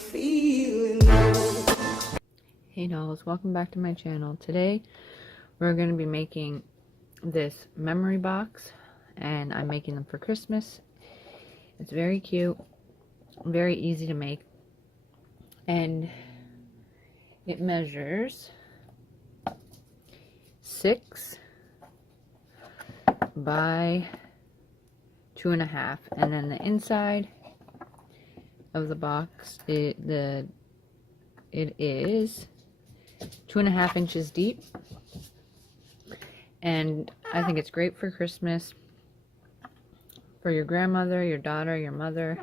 feeling good. Hey dolls, welcome back to my channel. Today we're going to be making this memory box, and I'm making them for Christmas. It's very cute, very easy to make, and it measures 6 by 2.5, and then the inside of the box, it is 2.5 inches deep, and I think it's great for Christmas, for your grandmother, your daughter, your mother.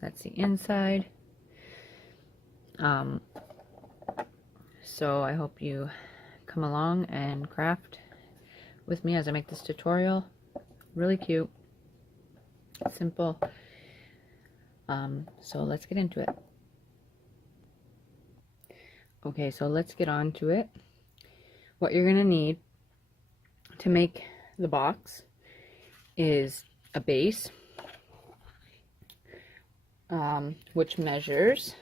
That's the inside. So I hope you come along and craft with me as I make this tutorial. Really cute, simple. So let's get into it. Okay, so let's get on to it. What you're gonna need to make the box is a base, which measures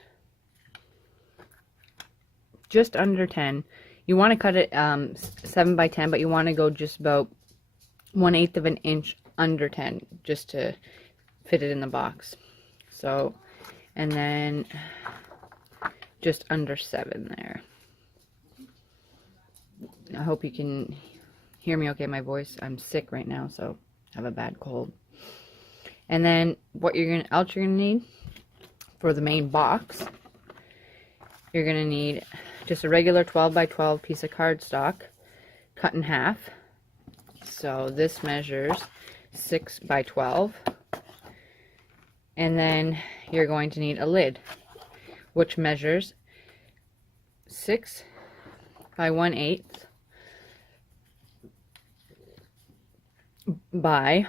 just under 10. You want to cut it 7 by 10, but you want to go just about 1/8 of an inch under 10, just to fit it in the box. So, and then just under 7 there. I hope you can hear me okay. My voice, I'm sick right now, so I have a bad cold. And then what you're gonna need for the main box, you're gonna need just a regular 12 by 12 piece of cardstock cut in half. So this measures 6 by 12. And then you're going to need a lid, which measures 6 by 1/8 by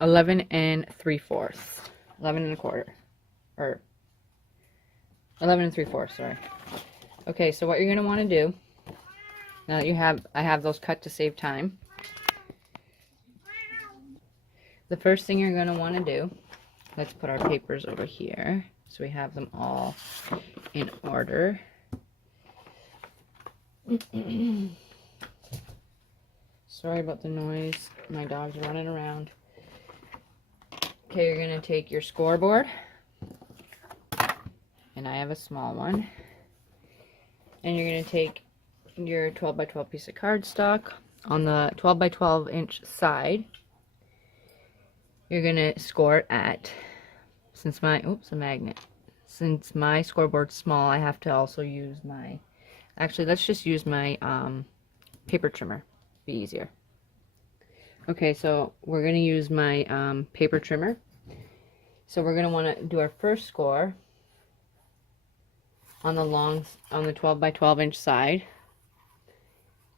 11 3/4, 11 1/4, or 11 3/4, sorry. Okay, so what you're going to want to do, now that I have those cut to save time. The first thing you're going to want to do, let's put our papers over here so we have them all in order. Sorry about the noise. My dog's running around. Okay, you're going to take your scoreboard, and I have a small one, and you're going to take your 12 by 12 piece of cardstock. On the 12 by 12 inch side, you're going to score it at, since my, a magnet. Since my scoreboard's small, I have to also use my, actually, let's just use my paper trimmer. Be easier. Okay, so we're going to use my paper trimmer. So we're going to want to do our first score on the 12 by 12 inch side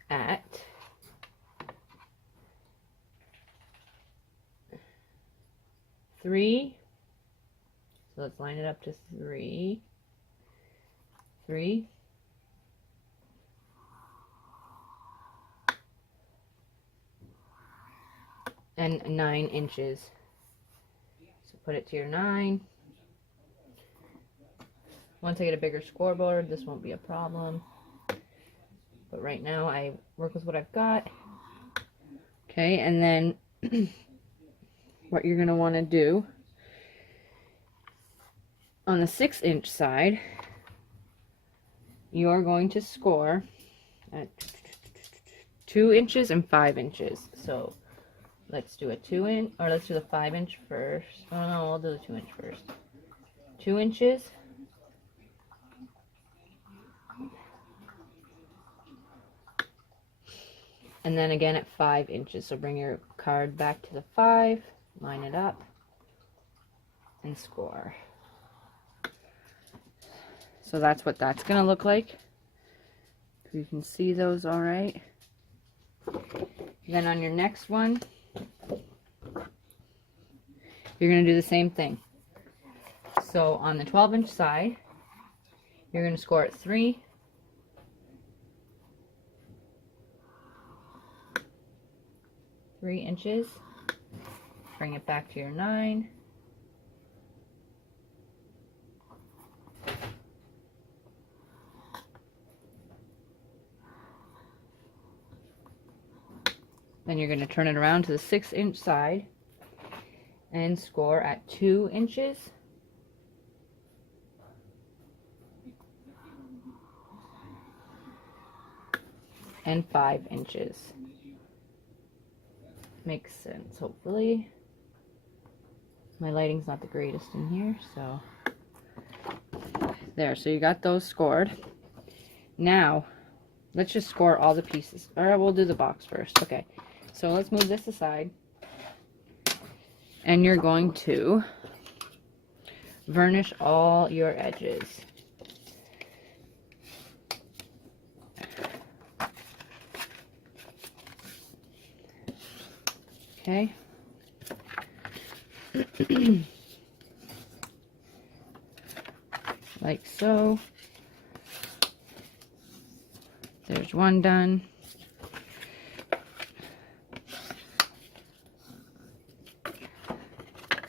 at 3. So let's line it up to 3, and 9 inches. So put it to your 9. Once I get a bigger scoreboard, this won't be a problem. But right now I work with what I've got. Okay, and then what you're going to want to do on the 6 inch side, you're going to score at 2 inches and 5 inches. So let's do a 2 inch, or let's do the 5 inch first. Oh no, I'll do the 2 inch first. 2 inches. And then again at 5 inches. So bring your card back to the 5, line it up, and score. So that's what that's going to look like. You can see those all right. Then on your next one, you're going to do the same thing. So on the 12 inch side, you're going to score at 3, 3 inches, bring it back to your 9, Then you're going to turn it around to the 6-inch side and score at 2 inches. And 5 inches. Makes sense, hopefully. My lighting's not the greatest in here, so there. So you got those scored. Now, let's just score all the pieces. Or we'll do the box first. Okay, so let's move this aside. And you're going to varnish all your edges. Okay. Like so. There's one done.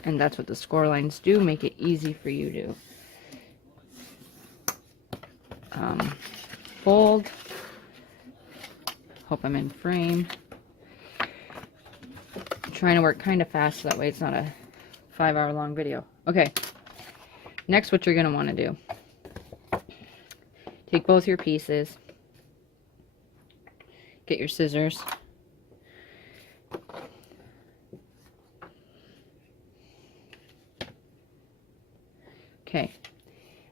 And that's what the score lines do, make it easy for you to fold. Hope I'm in frame. I'm trying to work kind of fast so that way it's not a 5-hour long video. Okay, next what you're going to want to do, take both your pieces, get your scissors, okay,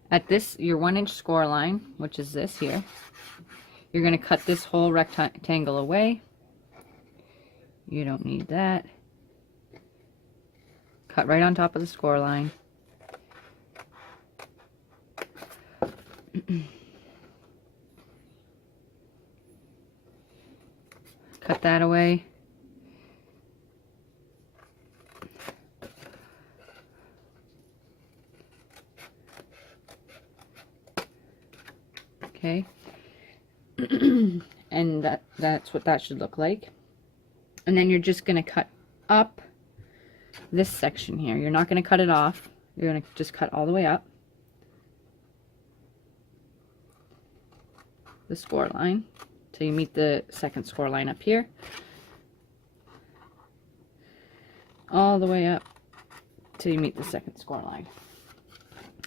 at this, your 1-inch score line, which is this here, you're going to cut this whole rectangle away. You don't need that. Cut right on top of the score line. Cut that away. Okay. And that's what that should look like. And then you're just going to cut up this section here. You're not going to cut it off. You're going to just cut all the way up the score line till you meet the second score line up here. All the way up till you meet the second score line.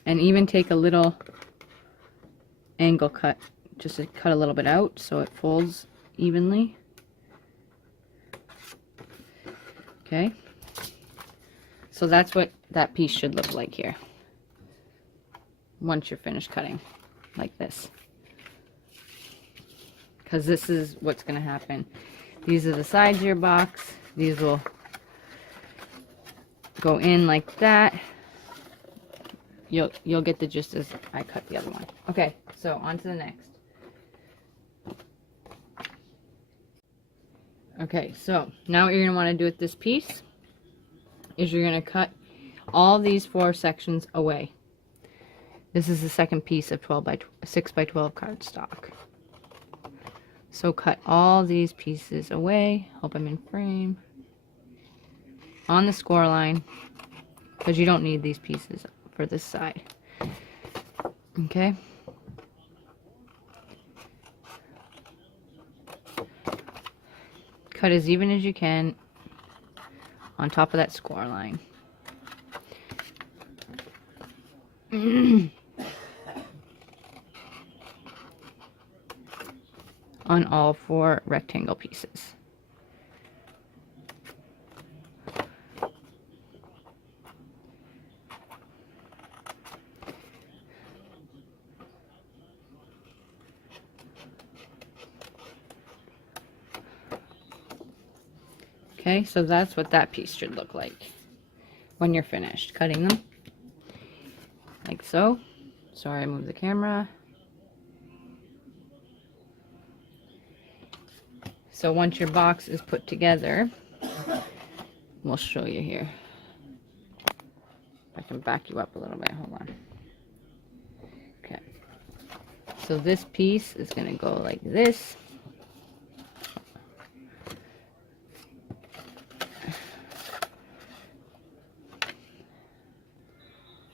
And even take a little angle cut, just to cut a little bit out so it folds evenly. Okay, so that's what that piece should look like here once you're finished cutting, like this, because this is what's going to happen. These are the sides of your box. These will go in like that. You'll get the gist as I cut the other one. Okay, so on to the next. Okay, so now what you're going to want to do with this piece is you're going to cut all these 4 sections away. This is the second piece of 6 by 12 cardstock. So cut all these pieces away. Hope I'm in frame. On the score line, because you don't need these pieces for this side. Okay. Cut as even as you can on top of that score line. On all 4 rectangle pieces. Okay, so that's what that piece should look like when you're finished cutting them. Like so. Sorry, I moved the camera. So once your box is put together, we'll show you here. I can back you up a little bit. Hold on. Okay. So this piece is going to go like this.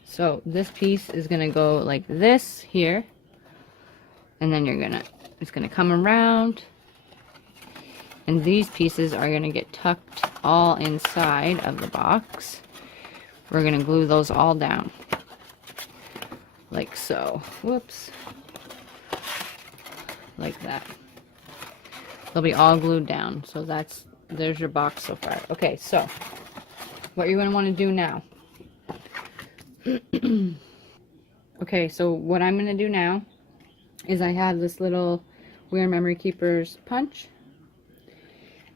So this piece is going to go like this here. And then it's going to come around. And these pieces are going to get tucked all inside of the box. We're going to glue those all down. Like so. Whoops. Like that. They'll be all glued down. So there's your box so far. Okay, so what you're going to want to do now. Okay, so what I'm going to do now is I have this little Weird Memory Keepers punch.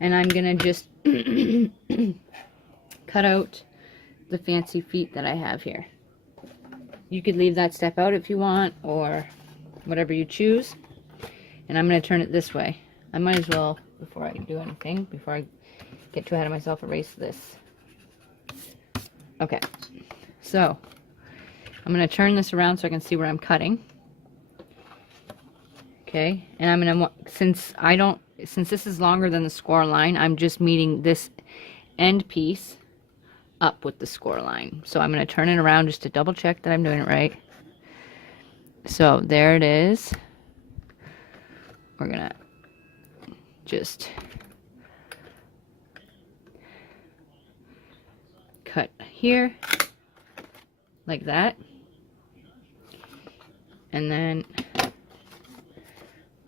And I'm going to just cut out the fancy feet that I have here. You could leave that step out if you want, or whatever you choose. And I'm going to turn it this way. I might as well, before I do anything, before I get too ahead of myself, erase this. Okay, so I'm going to turn this around so I can see where I'm cutting. Okay, and I'm going to, since this is longer than the score line, I'm just meeting this end piece up with the score line. So I'm going to turn it around just to double check that I'm doing it right. So there it is. We're going to just cut here like that. And then,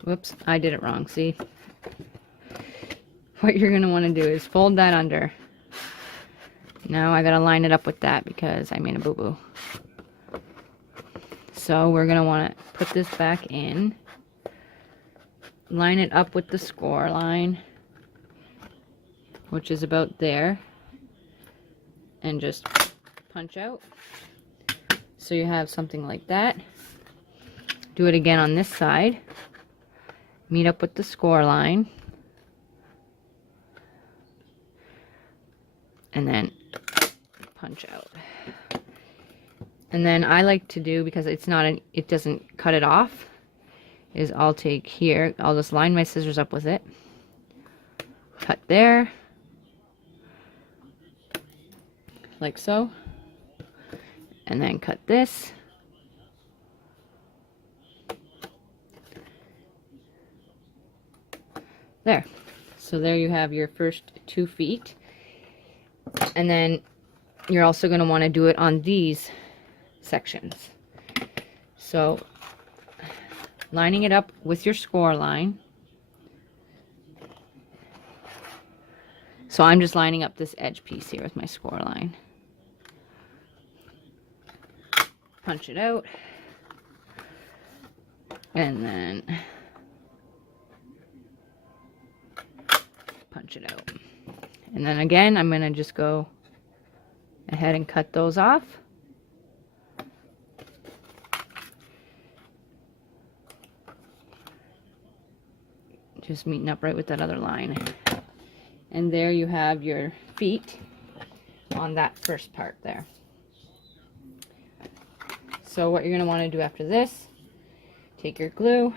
whoops, I did it wrong, see? What you're going to want to do is fold that under. Now I got to line it up with that because I made a boo-boo. So we're going to want to put this back in. Line it up with the score line, which is about there. And just punch out. So you have something like that. Do it again on this side. Meet up with the score line. And then punch out. And then I like to do, because it's not it doesn't cut it off, is I'll take here, I'll just line my scissors up with it. Cut there. Like so. And then cut this. There. So there you have your first 2 feet. And then you're also going to want to do it on these sections. So lining it up with your score line. So I'm just lining up this edge piece here with my score line. Punch it out. And then punch it out. And then again, I'm going to just go ahead and cut those off. Just meeting up right with that other line. And there you have your feet on that first part there. So what you're going to want to do after this, take your glue.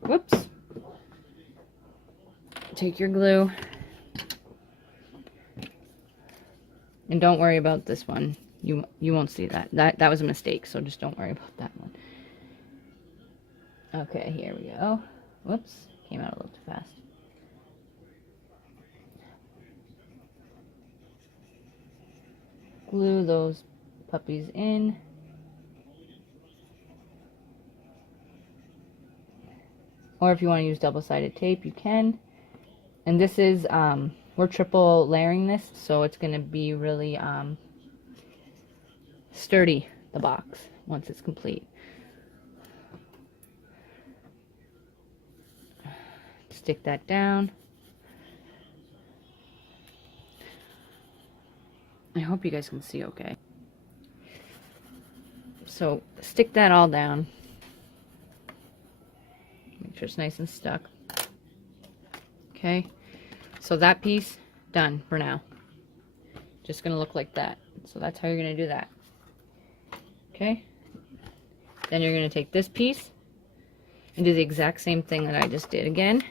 Whoops. Take your glue. And don't worry about this one. You won't see that. That was a mistake, so just don't worry about that one. Okay, here we go. Whoops, came out a little too fast. Glue those puppies in. Or if you want to use double-sided tape, you can. And this is, we're triple layering this, so it's going to be really sturdy, the box, once it's complete. Stick that down. I hope you guys can see okay. So stick that all down. Make sure it's nice and stuck. Okay, so that piece done for now. Just gonna look like that. So that's how you're gonna do that. Okay, then you're gonna take this piece and do the exact same thing that I just did again.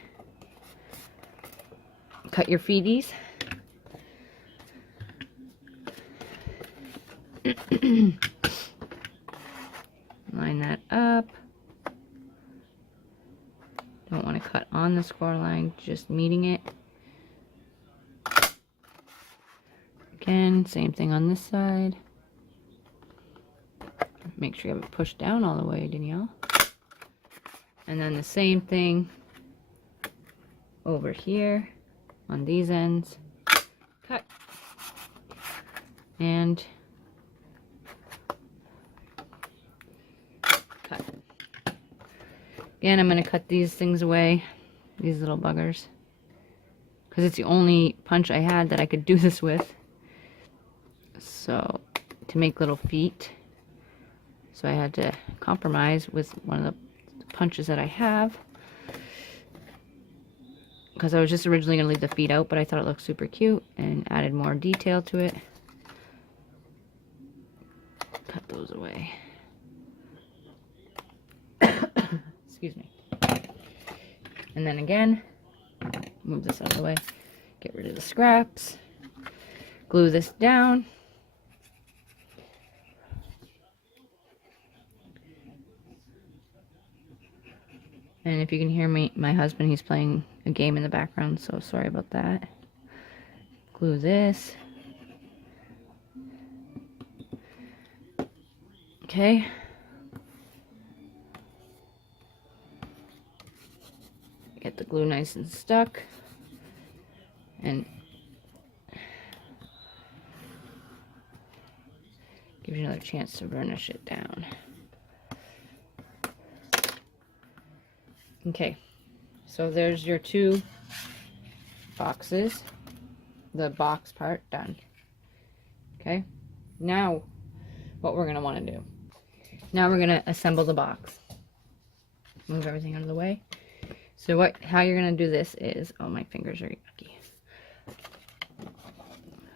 Cut your feeties. Line that up. Don't want to cut on the score line, just meeting it. again. Same thing on this side. Make sure you have it pushed down all the way, Danielle. And then the same thing over here on these ends. Cut. And cut. Again, I'm going to cut these things away, these little buggers, because it's the only punch I had that I could do this with. So, to make little feet. So I had to compromise with one of the punches that I have. Because I was just originally going to leave the feet out, but I thought it looked super cute and added more detail to it. Cut those away. Excuse me. And then again, move this out of the way. Get rid of the scraps. Glue this down. And if you can hear my husband, he's playing a game in the background, so sorry about that. Glue this. Okay. Get the glue nice and stuck. And give you another chance to burnish it down. Okay, so there's your two boxes. The box part done. Okay, now what we're going to want to do. Now we're going to assemble the box. Move everything out of the way. So how you're going to do this is, oh, my fingers are yucky.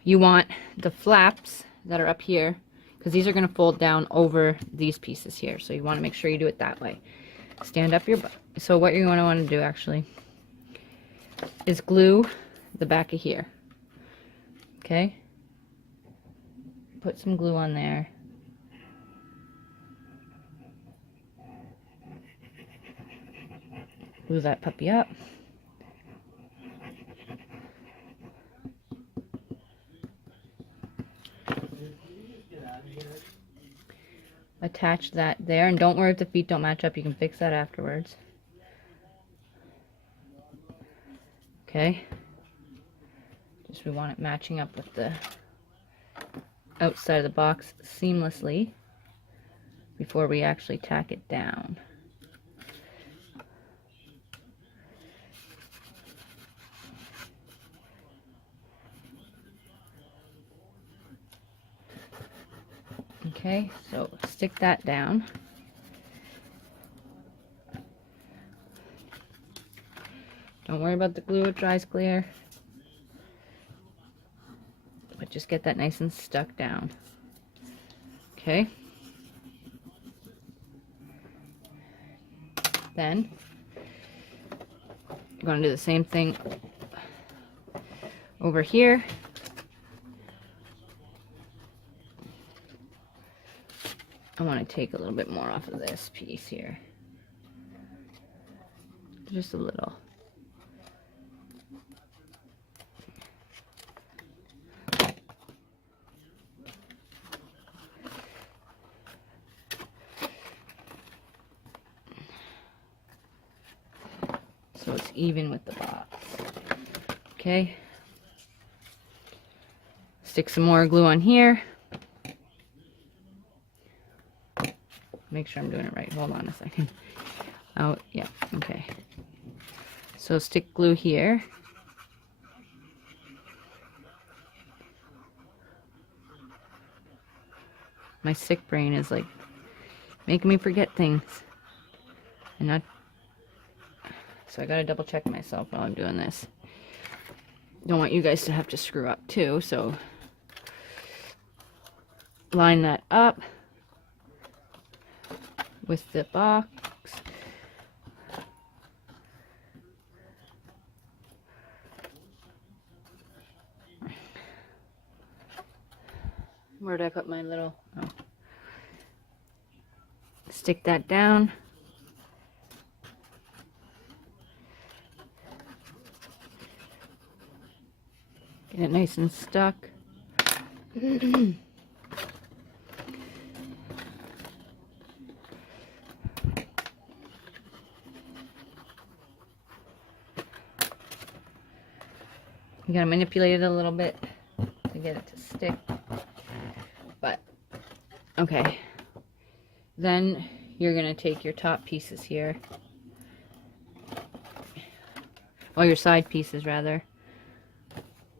You want the flaps that are up here, because these are going to fold down over these pieces here. So you want to make sure you do it that way. Stand up your butt. So what you're going to want to do actually is glue the back of here. Okay? Put some glue on there. Glue that puppy up. Attach that there, and don't worry if the feet don't match up, you can fix that afterwards. Okay, just we want it matching up with the outside of the box seamlessly before we actually tack it down. Okay, so stick that down. Don't worry about the glue, it dries clear. But just get that nice and stuck down. Okay. Then, you're going to do the same thing over here. I want to take a little bit more off of this piece here. Just a little. So it's even with the box. Okay. Stick some more glue on here. Make sure I'm doing it right. Hold on a second. Oh, yeah, okay. So stick glue here. My sick brain is like making me forget things. And not. So I gotta double check myself while I'm doing this. Don't want you guys to have to screw up too, so line that up with the box. Where did I put my little, oh. Stick that down. Get it nice and stuck. You gotta manipulate it a little bit to get it to stick. But, okay. Then you're gonna take your top pieces here. Or your side pieces, rather.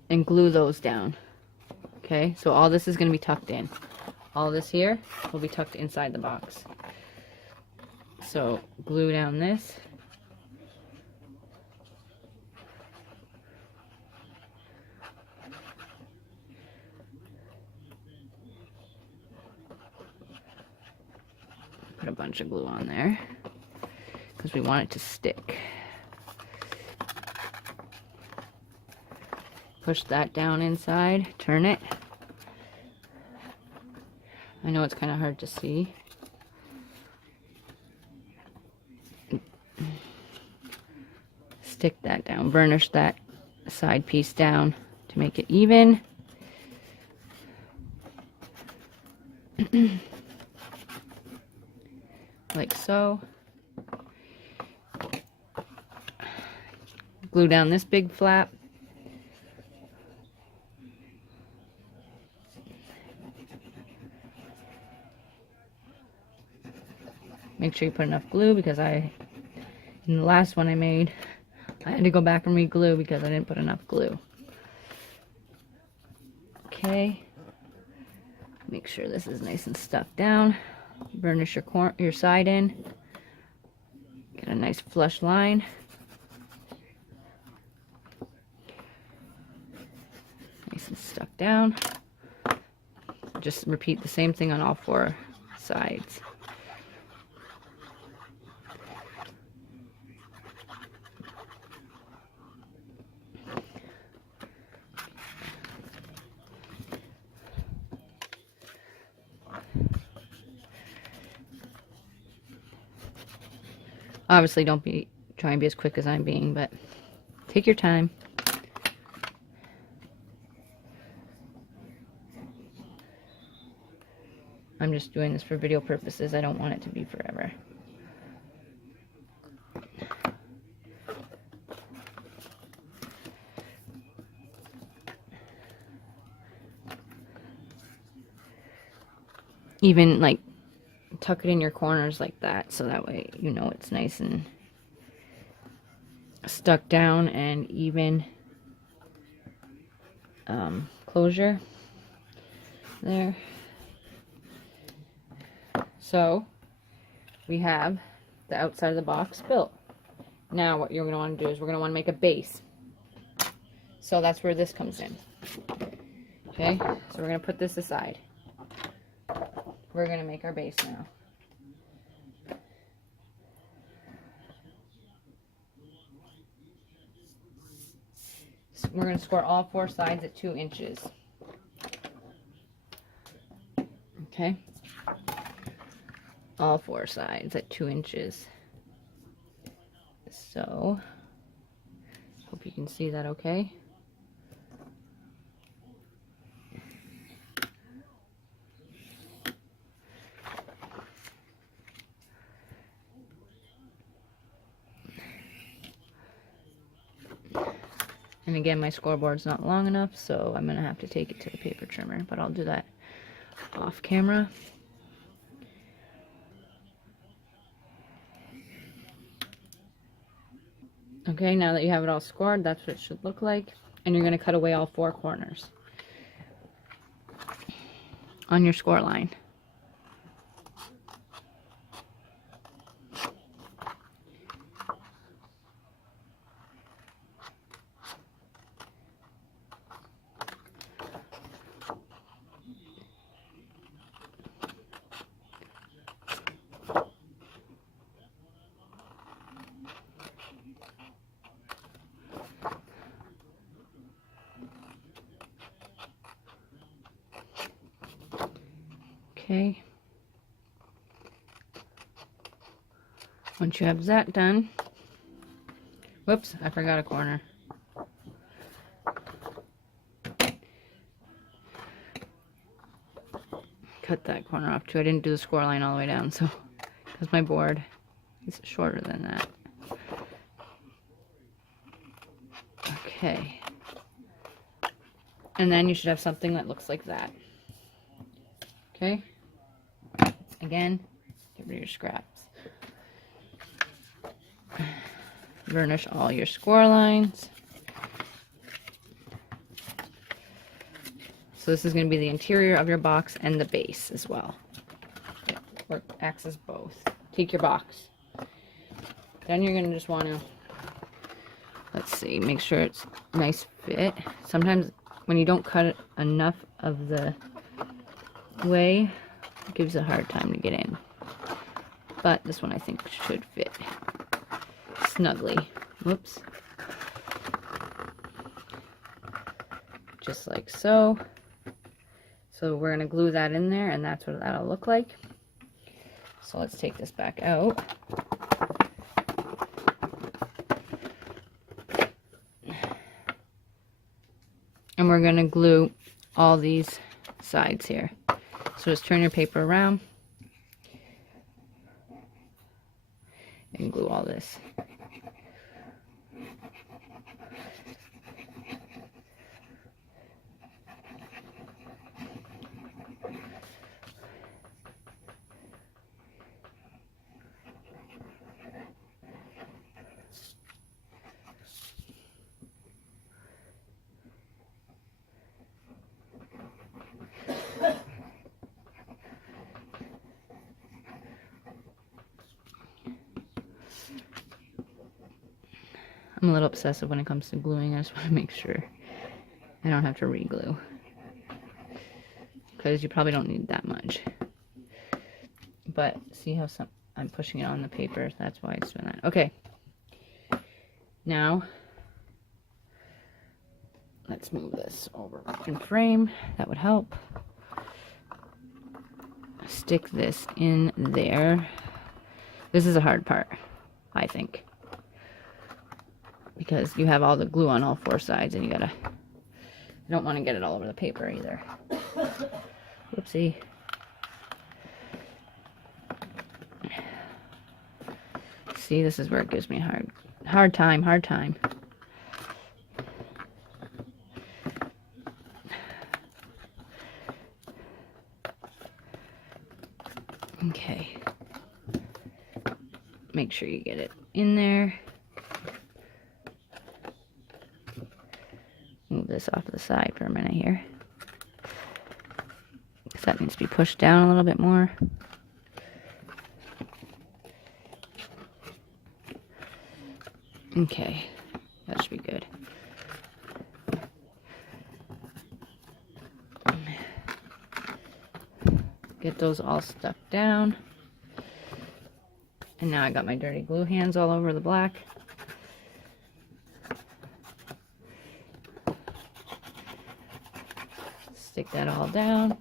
And glue those down. Okay, so all this is gonna be tucked in. All this here will be tucked inside the box. So, glue down this. Put a bunch of glue on there because we want it to stick. Push that down inside, turn it. I know it's kind of hard to see. Stick that down, burnish that side piece down to make it even. Like so. Glue down this big flap. Make sure you put enough glue because in the last one I made, I had to go back and re-glue because I didn't put enough glue. Okay. Make sure this is nice and stuck down. Burnish your side in. Get a nice flush line. Nice and stuck down. Just repeat the same thing on all four sides. Obviously, don't try and be as quick as I'm being, but take your time. I'm just doing this for video purposes. I don't want it to be forever. Even like tuck it in your corners like that, so that way you know it's nice and stuck down and even closure there. So we have the outside of the box built. Now what you're going to want to do is we're going to want to make a base. So that's where this comes in. Okay, so we're going to put this aside. We're going to make our base now. So we're going to score all four sides at 2 inches. Okay. All four sides at 2 inches. So, hope you can see that okay. And again, my scoreboard's not long enough, so I'm going to have to take it to the paper trimmer, but I'll do that off camera. Okay, now that you have it all scored, that's what it should look like. And you're going to cut away all four corners on your score line. Okay. Once you have that done, whoops, I forgot a corner. cut that corner off too. I didn't do the score line all the way down, so because my board is shorter than that. Okay. And then you should have something that looks like that. Okay. Again, get rid of your scraps. Burnish all your score lines. So this is going to be the interior of your box and the base as well. Or acts as both. Take your box. Then you're going to just want to, let's see, make sure it's nice fit. Sometimes when you don't cut it enough of the way, it gives a hard time to get in. But this one I think should fit snugly. Whoops. Just like so. So we're going to glue that in there, and that's what that'll look like. So let's take this back out. And we're going to glue all these sides here. So just turn your paper around and glue all this. I'm a little obsessive when it comes to gluing. I just want to make sure I don't have to re-glue, because you probably don't need that much. But see how I'm pushing it on the paper? That's why it's doing that. Okay. Now, let's move this over in frame. That would help. Stick this in there. This is a hard part, I think, because you have all the glue on all four sides, and you don't want to get it all over the paper either. Whoopsie. See, this is where it gives me a hard time. Okay. Make sure you get it in there. Move this off to the side for a minute here, because that needs to be pushed down a little bit more. Okay, that should be good. Get those all stuck down. And now I got my dirty glue hands all over the black. Stick that all down.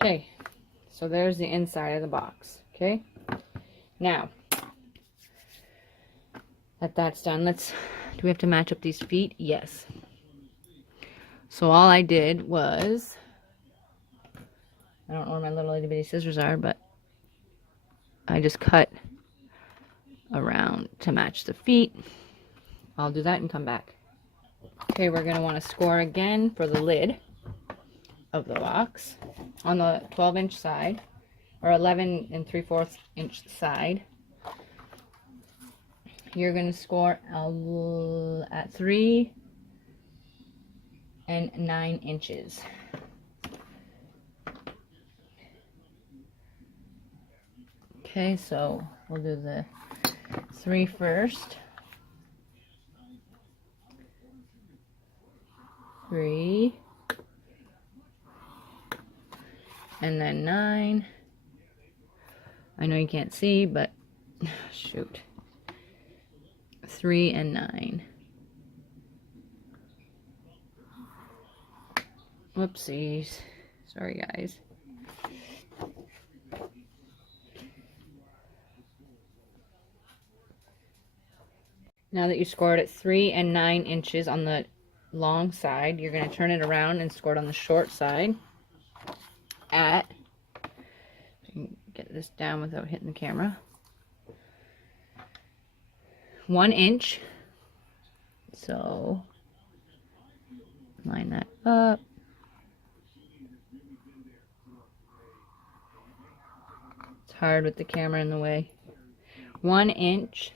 Okay, so there's the inside of the box. Okay, now that that's done, do we have to match up these feet? Yes. So all I did was, I don't know where my little itty bitty scissors are, but I just cut around to match the feet. I'll do that and come back. Okay, we're going to want to score again for the lid of the box on the 12-inch side, or 11 3/4 inch side. You're going to score at 3 and 9 inches. Okay, so we'll do the 3 first. 3. And then 9. I know you can't see, but shoot. 3 and 9. Whoopsies. Sorry, guys. Now that you scored at 3 and 9 inches on the long side, you're going to turn it around and score it on the short side at, you can get this down without hitting the camera, 1 inch. So line that up. It's hard with the camera in the way. 1 inch,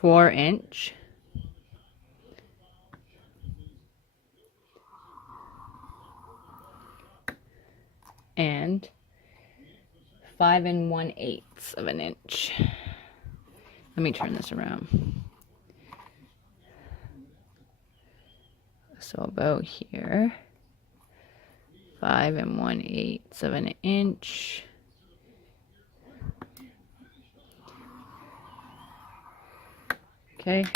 4 inch, and 5 1/8 of an inch. Let me turn this around. So about here, 5 1/8 of an inch. Okay.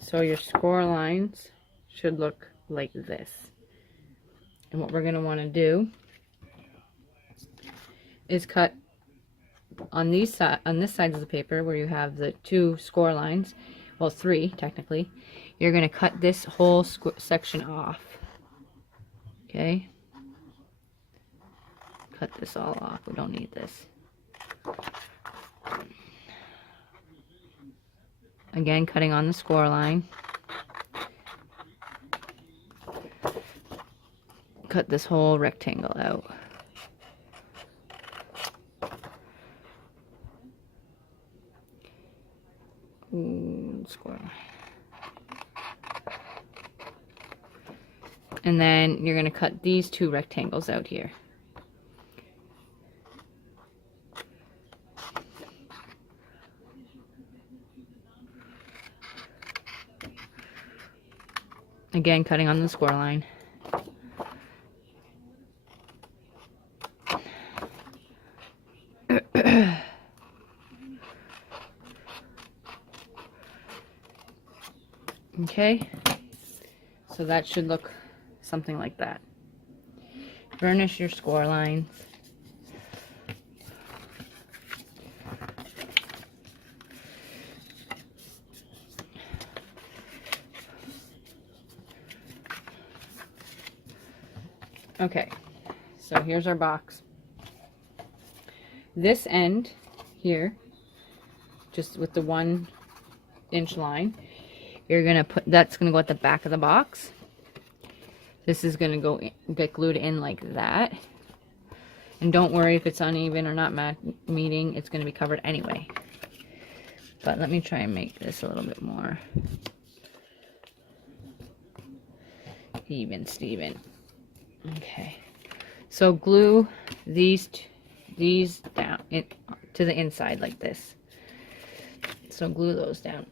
So your score lines should look like this. And what we're going to want to do is cut on this side of the paper where you have the 2 score lines, well 3 technically. You're going to cut this whole section off. Okay? Cut this all off. We don't need this. Again, cutting on the score line. Cut this whole rectangle out. Score line. And then you're going to cut these 2 rectangles out here. Again, cutting on the score line. Okay, so that should look something like that. Burnish your score lines. Okay, so here's our box. This end here, just with the 1 inch line, you're gonna put, that's gonna go at the back of the box. This is gonna go get glued in like that. And don't worry if it's uneven or not meeting, it's gonna be covered anyway. But let me try and make this a little bit more even, Steven. Okay, so glue these down to the inside like this. So glue those down.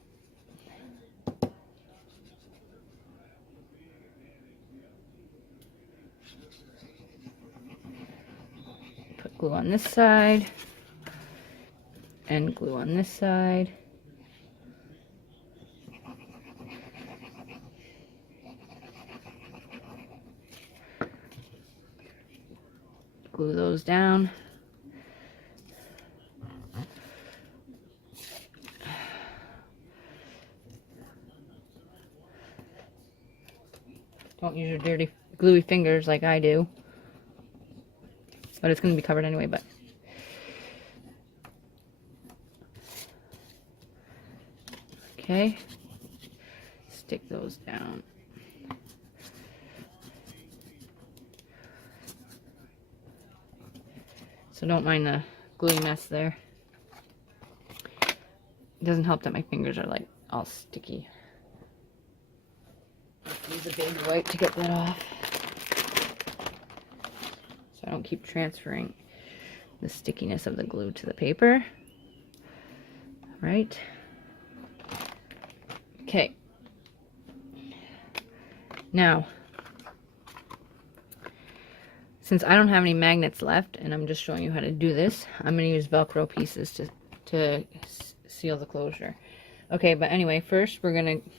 Put glue on this side and glue on this side. Glue those down. Don't use your dirty gluey fingers like I do. But it's going to be covered anyway, but okay. Stick those down. So don't mind the gluey mess there. It doesn't help that my fingers are like all sticky. Use a big wipe to get that off, so I don't keep transferring the stickiness of the glue to the paper. Right. Okay. Now, since I don't have any magnets left, and I'm just showing you how to do this, I'm going to use Velcro pieces to seal the closure. Okay, but anyway, first we're going to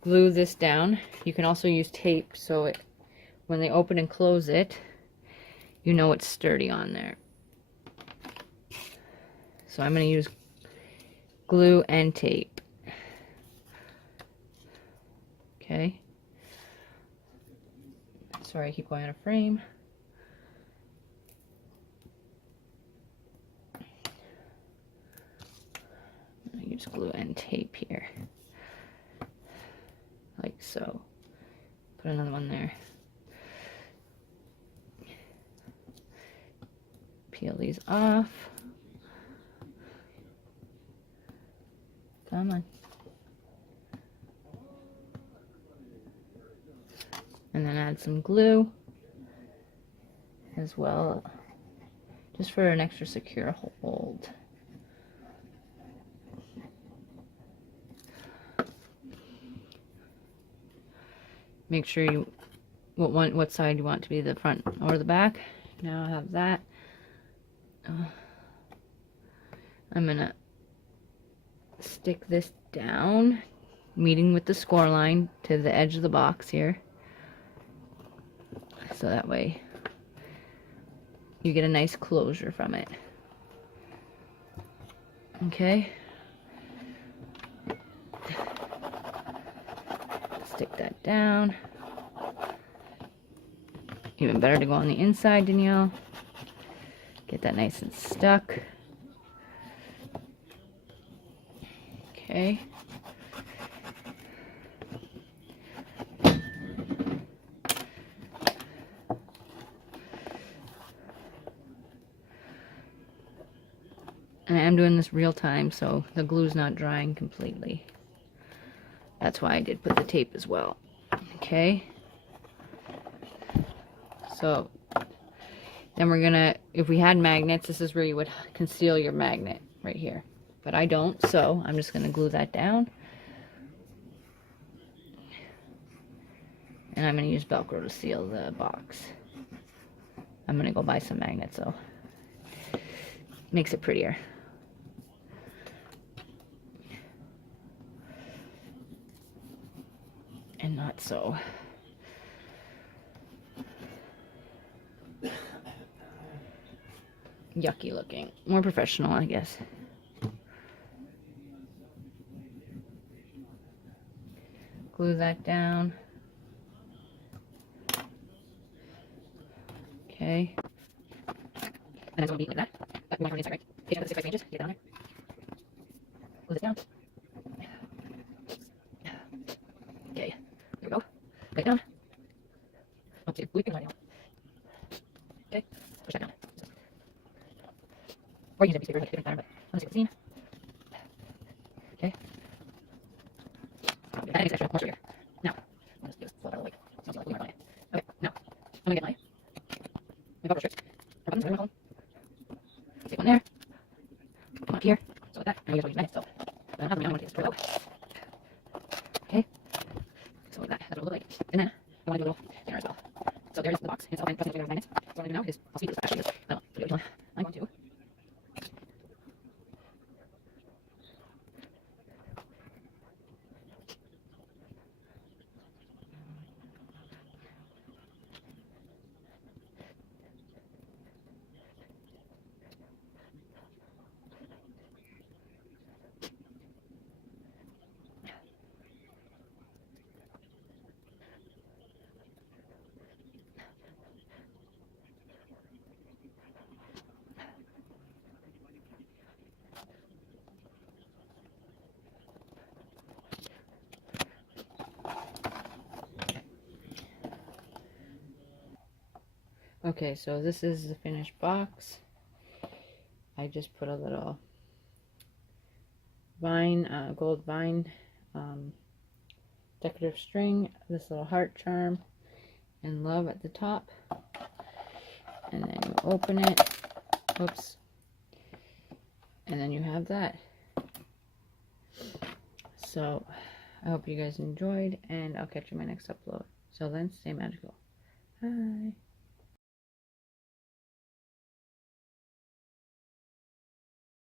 glue this down. You can also use tape, so when they open and close it, you know it's sturdy on there. So I'm going to use glue and tape. Okay. Sorry, I keep going out of frame. I use glue and tape here. Like so. Put another one there. Peel these off. Come on. And then add some glue as well, just for an extra secure hold. Make sure you what side you want to be, the front or the back. Now I have that. I'm gonna stick this down, meeting with the score line to the edge of the box here. So that way you get a nice closure from it. Okay. Stick that down. Even better to go on the inside, Danielle. Get that nice and stuck. Okay. And I am doing this real time, so the glue's not drying completely. That's why I did put the tape as well. Okay. So then we're gonna, if we had magnets, this is where you would conceal your magnet right here. But I don't, so I'm just gonna glue that down. And I'm gonna use Velcro to seal the box. I'm gonna go buy some magnets, so makes it prettier. And not so yucky looking. More professional, I guess. Glue that down. Okay. And it's going to be like that. But we want to turn it inside, right? Take out the 6 by 3 inches. Get down there. Glue this down. Okay. There we go. Lay it down. Oh, see, glue it down. Okay. Push that down. Or use a piece of paper, like a different pattern, but let's see what's seen. Okay. That makes extra more sugar. Now, I'll just do this float out of the way. Smells like glue on it. Okay, now, I'm gonna get my bubble strips. Our buttons, whatever you call them. Stick one there. Come up here. So like that. And we just use magnets, so I don't have my own one to throw out. Okay. So like that. That's what it'll look like. And then I want to do a little dinner as well. So there's the box itself, and plus the magnets. So what I'm going to do now is I'll speed this actually because I don't know what you want. I'm going to Okay, so this is the finished box. I just put a little vine, gold vine decorative string, this little heart charm, and love at the top. And then you open it. Oops. And then you have that. So, I hope you guys enjoyed, and I'll catch you in my next upload. So then, stay magical. Bye.